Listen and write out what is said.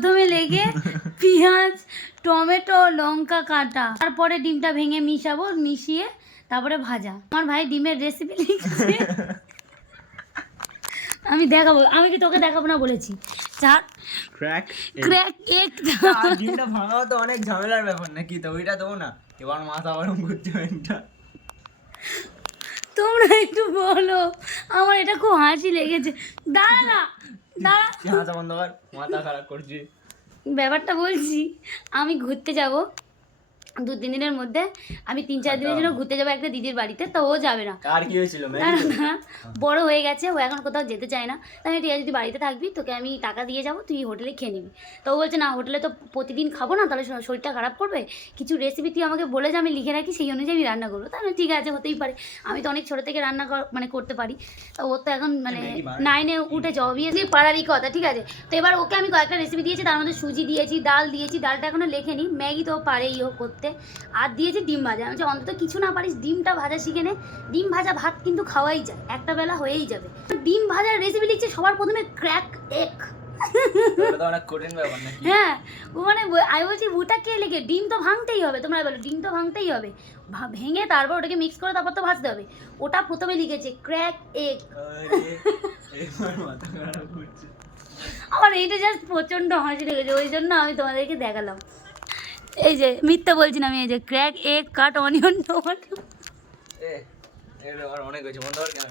প্রথমে লেগে পেঁয়াজ টমেটো লঙ্কা কাটা, তারপরে ডিমটা ভেঙে মিশাবো, মিশিয়ে তারপরে ভাজা। আমার ভাই ডিমের রেসিপি লিখছে, আমি দেখাবো। আমি কি তোকে দেখাবো না বলেছি? Crack egg. ডিমটা ভাঙাও তো অনেক ঝামেলার ব্যাপার নাকি? তো ওইটা দেবো না, এবার মাথা গরম করতে এটা। তোমরা একটু বলো, আমার এটা খুব হাসি লেগেছে। দাঁড়া না, দাঁড়া, হাসা বন্ধ কর, মাথা খারাপ করছি। ব্যাপারটা বলছি। আমি ঘুরতে যাব 2-3 দিনের মধ্যে, আমি 3-4 দিনের জন্য ঘুরতে যাবো একটা দিদির বাড়িতে, তো ও যাবে না। আর কি হয়েছিল? না, বড় হয়ে গেছে, ও এখন কোথাও যেতে চায় না। তাই ঠিক আছে, তুই বাড়িতে থাকবি, তোকে আমি টাকা দিয়ে যাবো, তুই হোটেলে খেয়ে নিবি। তো ও বলছে না, হোটেলে তো প্রতিদিন খাবো না, তাহলে শরীরটা খারাপ করবে, কিছু রেসিপি তুই আমাকে বলে যা, আমি লিখে রাখি, সেই অনুযায়ী আমি রান্না করবো। তাহলে ঠিক আছে, হতেই পারে, আমি তো অনেক ছোটো থেকে রান্না করতে পারি। তো ও তো এখন 9-এ উঠেছে, অবভিয়াসলি পারারই কথা, ঠিক আছে। তো এবার ওকে আমি কয়েকটা রেসিপি দিয়েছি, তার মধ্যে সুজি দিয়েছি, ডাল দিয়েছি, ডালটা এখনও লেখেনি, ম্যাগি তো পারেই ও করতে, আর দিয়েছি ডিম ভাজা। আমি অন্তত কিছু না পারিস, ডিমটা ভাজা শিখে নে, ডিম ভাজা ভাত কিন্তু খাওয়াই যায়, একটা বেলা হয়েই যাবে। ডিম ভাজার রেসিপি লিখছে সবার প্রথমে ক্র্যাক এগ। হ্যাঁ, ও মানে আমি বলছি ওটা কে লিখে, ডিম তো ভাঙতেই হবে, তোমরা বলো ডিম তো ভাঙতেই হবে, ভেঙে তারপর ওটাকে মিক্স করে তারপর তো ভাজতে হবে। ওটা প্রথমে লিখেছে ক্র্যাক এগ। আমার এইটা জাস্ট প্রচণ্ড হাসি লেগেছে, ওই জন্য আমি তোমাদেরকে দেখালাম। এই যে মিথ্যা বলছি না আমি, এই যে ক্র্যাক এগ কাট অনিয়ন টমেটো। অনেক হয়েছে, বন্ধ কর কেন?